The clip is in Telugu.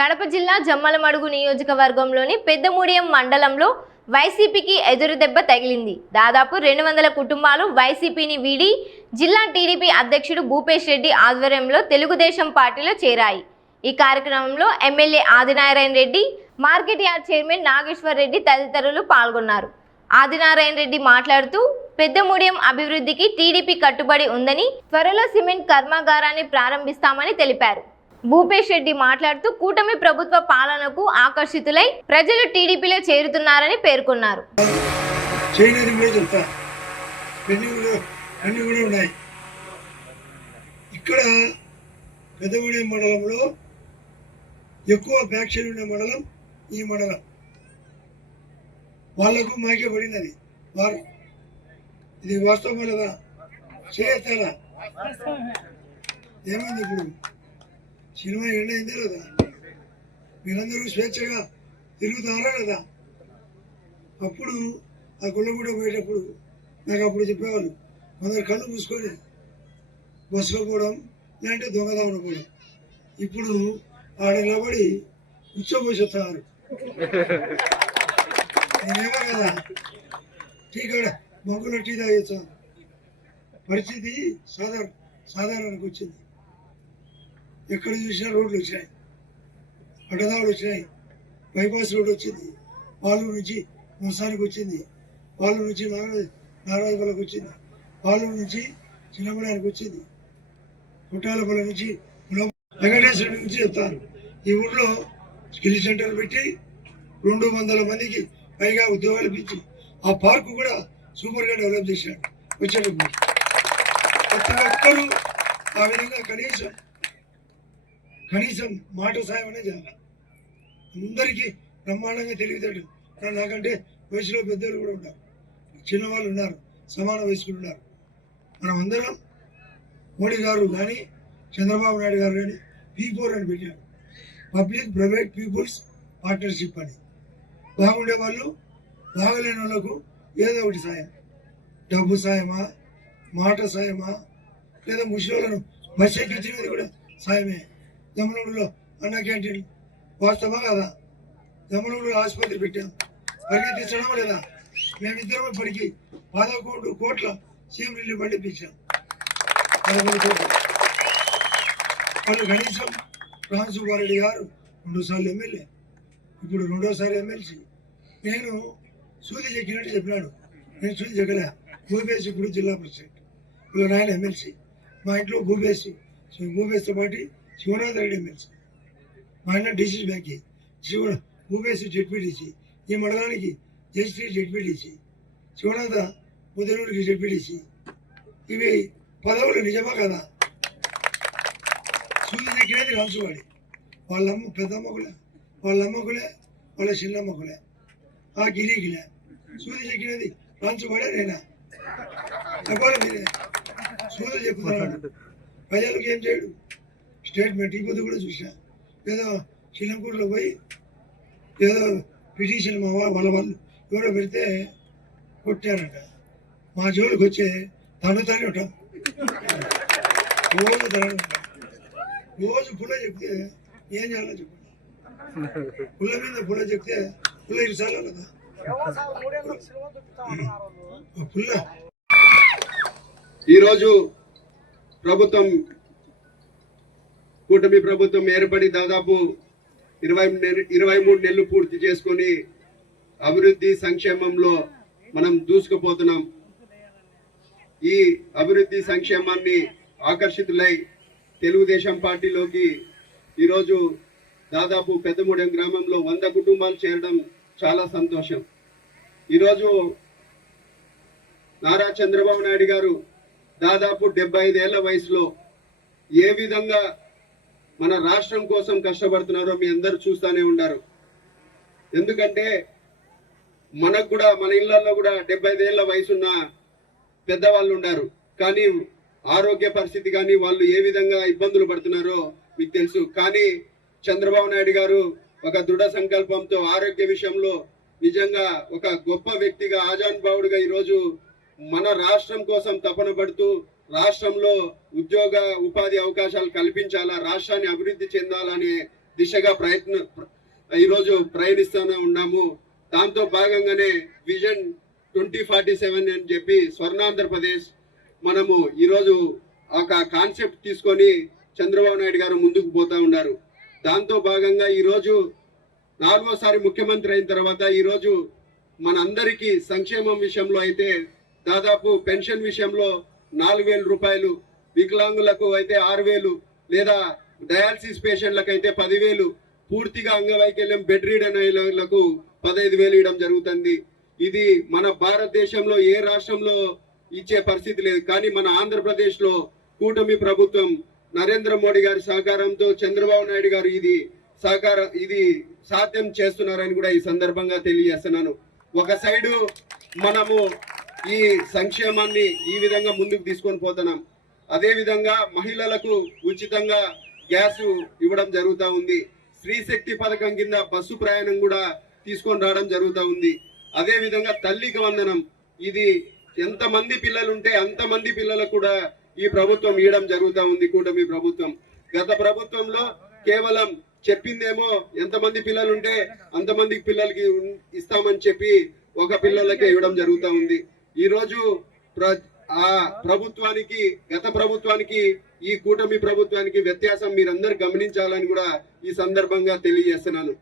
కడప జిల్లా జమ్మలమడుగు నియోజకవర్గంలోని పెద్దముడియం మండలంలో వైసీపీకి ఎదురుదెబ్బ తగిలింది. దాదాపు 200 కుటుంబాలు వైసీపీని వీడి జిల్లా టీడీపీ అధ్యక్షుడు భూపేష్ రెడ్డి ఆధ్వర్యంలో తెలుగుదేశం పార్టీలో చేరాయి. ఈ కార్యక్రమంలో MLA Adinarayana Reddy, market yard chairman Nageshwar Reddy తదితరులు పాల్గొన్నారు. ఆదినారాయణ రెడ్డి మాట్లాడుతూ పెద్దముడియం అభివృద్ధికి టీడీపీ కట్టుబడి ఉందని, త్వరలో సిమెంట్ కర్మాగారాన్ని ప్రారంభిస్తామని తెలిపారు. భూపేష్ రెడ్డి మాట్లాడుతూ కూటమి ప్రభుత్వ పాలనకు ఆకర్షితులై ప్రజలు టీడీపీలో చేరుతున్నారని పేర్కొన్నారు. ఇక్కడ పెద్దముడియం మండలంలో ఎక్కువ ఫ్యాక్షన్ ఉండే మండలం ఈ మండలం. వాళ్లకు మాకే పడినది. వారు ఇది వాస్తవం లేదా చేస్తారా? ఏమైంది ఇప్పుడు? సినిమా ఎండ్ అయిందే లేదా? మీరందరూ స్వేచ్ఛగా తిరుగుతారా లేదా? అప్పుడు ఆ గుళ్ళగూడ పోయేటప్పుడు నాకు అప్పుడు చెప్పేవాళ్ళు, కొందరు కళ్ళు మూసుకొని బస్సులో పోవడం, లేదంటే దొంగదామన పోవడం. ఇప్పుడు ఆడ నిలబడి ఉచ్చపోసి వస్తున్నారు. నేనేమో కదా టీ కాడ మగ్గులో టీ తాగేస్తాను. పరిస్థితి సాధారణకు వచ్చింది. ఎక్కడ చూసినా రోడ్లు వచ్చినాయి, అడ్డదావులు వచ్చినాయి. బైపాస్ రోడ్ వచ్చింది, పాలూరు నుంచి మొత్తానికి వచ్చింది, పాలూరు నుంచి నారాయణపల్లికి వచ్చింది, పాలూరు నుంచి చిన్నపడానికి వచ్చింది, కుట్టాలపల్లి నుంచి వెంకటేశ్వర నుంచి చెప్తాను. ఈ ఊళ్ళో స్కిల్ సెంటర్ పెట్టి 200 మందికి పైగా ఉద్యోగాలు ఇప్పించి ఆ పార్కు కూడా సూపర్గా డెవలప్ చేశాడు. వచ్చేటప్పుడు ప్రతి ఒక్కరూ ఆ విధంగా కనీసం మాట సాయం అనేది చేయాలి. అందరికీ బ్రహ్మాండంగా తెలివితేడు. నాకంటే వయసులో పెద్దలు కూడా ఉన్నారు, చిన్నవాళ్ళు ఉన్నారు, సమాన వయస్కులు ఉన్నారు. మనం అందరం మోడీ గారు కానీ చంద్రబాబు నాయుడు గారు కానీ P4 అని పెట్టారు, పబ్లిక్ ప్రైవేట్ పీపుల్స్ పార్ట్నర్షిప్ అని. బాగుండే వాళ్ళు బాగలేని వాళ్ళకు ఏదో ఒకటి సాయం, డబ్బు సాయమా, మాట సాయమా, లేదా ముసలిలను బస్ ఎక్కించినది కూడా సాయమే. జమ్మలమడుగులో అన్న క్యాంటీన్ వాస్తవా కదా? జమ్మలమడుగులో ఆసుపత్రి పెట్టాం, పరిగెత్తించడం లేదా? మేమిద్దరం ఇప్పటికీ 11 కోట్ల సీఎం రిలీఫ్ ఫండ్ ఇప్పించాం. 11 కోట్లు. వాళ్ళు కనీసం రామసుబ్బారెడ్డి గారు 2 సార్లు ఎమ్మెల్యే, ఇప్పుడు 2వ సారి ఎమ్మెల్సీ. నేను సూది చెక్కినట్టు చెప్పినాడు, నేను సూది చెక్కలే. భూపేష్ ఇప్పుడు జిల్లా ప్రెసిడెంట్, ఇప్పుడు నాయన ఎమ్మెల్సీ. మా ఇంట్లో భూపేష్తో పాటు శివనాథ్ రెడ్డి ఎమ్మెల్సీ, మా ఆయన డిసిసి బ్యాంకి, భూపేష్ జెడ్పీటీసీ, ఈ మండలానికి జయశ్రీ జెడ్పీటీసీ, శివనాథ ముదలూరికి జెడ్పీటీసీ. ఇవి పదవులు నిజమా కదా? సూది చెక్కినది రాంసువాడి, వాళ్ళమ్మ పెద్దమ్మకులే, వాళ్ళమ్మకులే, వాళ్ళ చిన్నమ్మకులే, ఆ గిరిగిలే. సూది చెక్కినది రాంసువాడే నేనా? చెప్పాలి మీరే. సూదులు చెప్పుతున్నాడు, ప్రజలకు ఏం చేయడు. స్టేట్మెంట్ ఈ పొద్దు కూడా చూసా, ఏదో చిన్నకూరులో పోయి ఏదో పిటిషన్ మా వాళ్ళ వాళ్ళు ఎవరో పెడితే కొట్టారంట. మా జోలికి వచ్చే తండుతానే ఉంటాం, రోజు పుల్ల చెప్తే ఏం చేయాలో చెప్పండి. పుల్ల మీద పుల్ల చెప్తే పుల్ల ఇరుసాలో కదా పుల్ల. ఈరోజు కూటమి ప్రభుత్వం ఏర్పడి దాదాపు 23 నెలలు పూర్తి చేసుకొని అభివృద్ధి సంక్షేమంలో మనం దూసుకుపోతున్నాం. ఈ అభివృద్ధి సంక్షేమాన్ని ఆకర్షితులై తెలుగుదేశం పార్టీలోకి ఈరోజు దాదాపు పెద్దముడియం గ్రామంలో 100 కుటుంబాలు చేరడం చాలా సంతోషం. ఈరోజు నారా చంద్రబాబు నాయుడు గారు దాదాపు 75 ఏళ్ల వయసులో ఏ విధంగా మన రాష్ట్రం కోసం కష్టపడుతున్నారో మీ అందరూ చూస్తూనే ఉన్నారు. ఎందుకంటే మనకు కూడా మన ఇళ్లలో కూడా 75 ఏళ్ల వయసున్న పెద్దవాళ్ళు ఉన్నారు, కానీ ఆరోగ్య పరిస్థితి కానీ వాళ్ళు ఏ విధంగా ఇబ్బందులు పడుతున్నారో మీకు తెలుసు. కానీ చంద్రబాబు నాయుడు గారు ఒక దృఢ సంకల్పంతో ఆరోగ్య విషయంలో నిజంగా ఒక గొప్ప వ్యక్తిగా, ఆజానుభావుడిగా ఈరోజు మన రాష్ట్రం కోసం తపన పడుతూ రాష్ట్రంలో ఉద్యోగ ఉపాధి అవకాశాలు కల్పించాలా, రాష్ట్రాన్ని అభివృద్ధి చెందాలనే దిశగా ఈరోజు ప్రయాణిస్తూనే ఉన్నాము. దాంతో భాగంగానే విజన్ 2047 అని చెప్పి స్వర్ణాంధ్రప్రదేశ్ మనము ఈరోజు ఒక కాన్సెప్ట్ తీసుకొని చంద్రబాబు నాయుడు గారు ముందుకు పోతా ఉన్నారు. దాంతో భాగంగా ఈరోజు 4వసారి ముఖ్యమంత్రి అయిన తర్వాత ఈరోజు మన అందరికీ సంక్షేమం విషయంలో అయితే దాదాపు పెన్షన్ విషయంలో 4,000 రూపాయలు, వికలాంగులకు అయితే 6,000, లేదా డయాలసిస్ పేషెంట్లకు అయితే 10,000, పూర్తిగా అంగవైకల్యం బెడ్ రీడర్ అయినలకు 15,000 ఇవ్వడం జరుగుతుంది. ఇది మన భారతదేశంలో ఏ రాష్ట్రంలో ఇచ్చే పరిస్థితి లేదు. కానీ మన ఆంధ్రప్రదేశ్ లో కూటమి ప్రభుత్వం నరేంద్ర మోడీ గారి సహకారంతో చంద్రబాబు నాయుడు గారు ఇది సాధ్యం చేస్తున్నారని కూడా ఈ సందర్భంగా తెలియజేస్తున్నాను. ఒక సైడు మనము ఈ సంక్షేమాన్ని ఈ విధంగా ముందుకు తీసుకొని పోతున్నాం. అదే విధంగా మహిళలకు ఉచితంగా గ్యాస్ ఇవ్వడం జరుగుతూ ఉంది. స్త్రీ శక్తి పథకం కింద బస్సు ప్రయాణం కూడా తీసుకొని రావడం జరుగుతూ ఉంది. అదే విధంగా తల్లికి వందనం, ఇది ఎంతమంది పిల్లలు ఉంటే అంతమంది పిల్లలకు కూడా ఈ ప్రభుత్వం ఇవ్వడం జరుగుతూ ఉంది. కూటమి ప్రభుత్వం గత ప్రభుత్వంలో కేవలం చెప్పిందేమో ఎంతమంది పిల్లలు ఉంటే అంతమందికి పిల్లలకి ఇస్తామని చెప్పి ఒక పిల్లలకే ఇవ్వడం జరుగుతూ ఉంది. ఈ రోజు ప్రభుత్వానికి గత ప్రభుత్వానికి ఈ కూటమి ప్రభుత్వానికి వ్యత్యాసం మీరందరూ గమనించాలని కూడా ఈ సందర్భంగా తెలియజేస్తున్నాను.